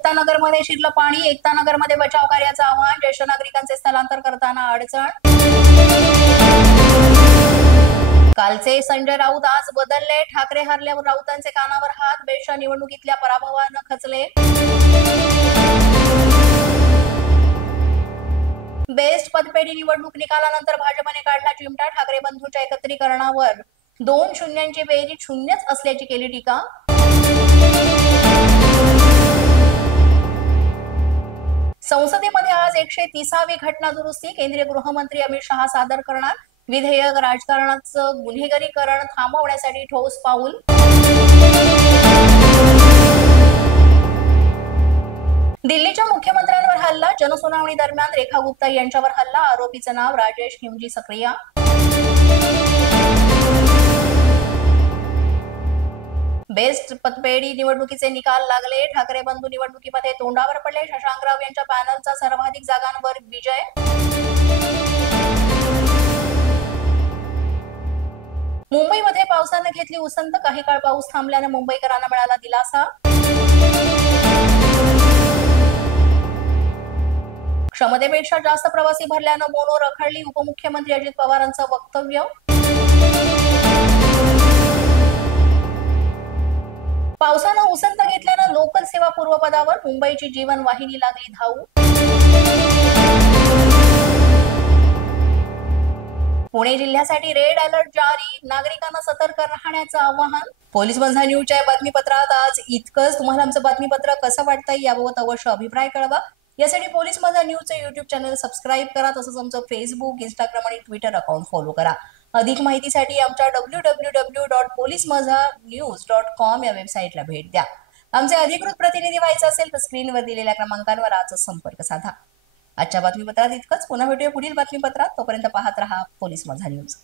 एकता नगरमध्ये शिरलं पाणी. एकता नगरमध्ये बचाव कार्याचं आवाहन. ज्येष्ठ नागरिकांचे स्थलांतर करताना अडचण. कालचे संजय राऊत आज बदलले. ठाकरे हरल्यावर राऊतांचे कानावर हात. बेस्टच्या निवडणुकीतल्या पराभवानं खचले. बेस्ट पदपेढी निवडणूक निकालानंतर भाजपने काढला चिमटा. ठाकरे बंधूंच्या एकत्रीकरणावर 2 शून्यांची बेरीज शून्यच असल्याची केली टीका. संसदेमध्ये आज 130वी घटना दुरुस्ती. केंद्रीय गृहमंत्री अमित शहा सादर करणार. विधेयक राजकारणाचं गुन्हेगारीकरण थांबवण्यासाठी ठोस पाऊल. दिल्लीच्या मुख्यमंत्र्यांवर हल्ला. जनसुनावणी दरम्यान रेखा गुप्ता यांच्यावर हल्ला. आरोपीचं नाव राजेश हिमजी सक्रिया. बेस्ट पदपेढी निवडणुकीचे निकाल लागले. ठाकरे बंधू निवडणुकीमध्ये तोंडावर पडले. शशांकराव यांच्या पॅनलचा सर्वाधिक जागांवर विजय. मुंबईमध्ये पावसाने घेतली उसंत. काही काळ पाऊस थांबल्याने मुंबईकरांना मिळाला दिलासा. क्षमतेपेक्षा जास्त प्रवासी भरल्यानं मोनो रखडली. उपमुख्यमंत्री अजित पवारांचं वक्तव्य. पावसानं उसंत घेतल्यानं लोकल सेवा पूर्वपदावर. मुंबईची जीवन वाहिनी लागली धावू. पुणे जिल्ह्यासाठी रेड अलर्ट जारी. नागरिकांना सतर्क राहण्याचं आवाहन. पोलीस माझा न्यूजच्या बातमीपत्रात आज इतकंच. तुम्हाला आमचं बातमीपत्र कसं वाटतंय याबाबत अवश्य अभिप्राय कळवा. यासाठी पोलीस माझा न्यूजचं युट्यूब चॅनल सबस्क्राईब करा. तसंच आमचं फेसबुक, इंस्टाग्राम आणि ट्विटर अकाउंट फॉलो करा. अधिक माहितीसाठी आमच्या www.policemazhanews.com या वेबसाईटला भेट द्या. आमचे अधिकृत प्रतिनिधी व्हायचं असेल तर स्क्रीनवर दिलेल्या क्रमांकांवर आजच संपर्क साधा. आजच्या बातमीपत्रात इतकंच. पुन्हा भेटूया पुढील बातमीपत्रात. तोपर्यंत पाहत रहा पोलीस माझा न्यूज.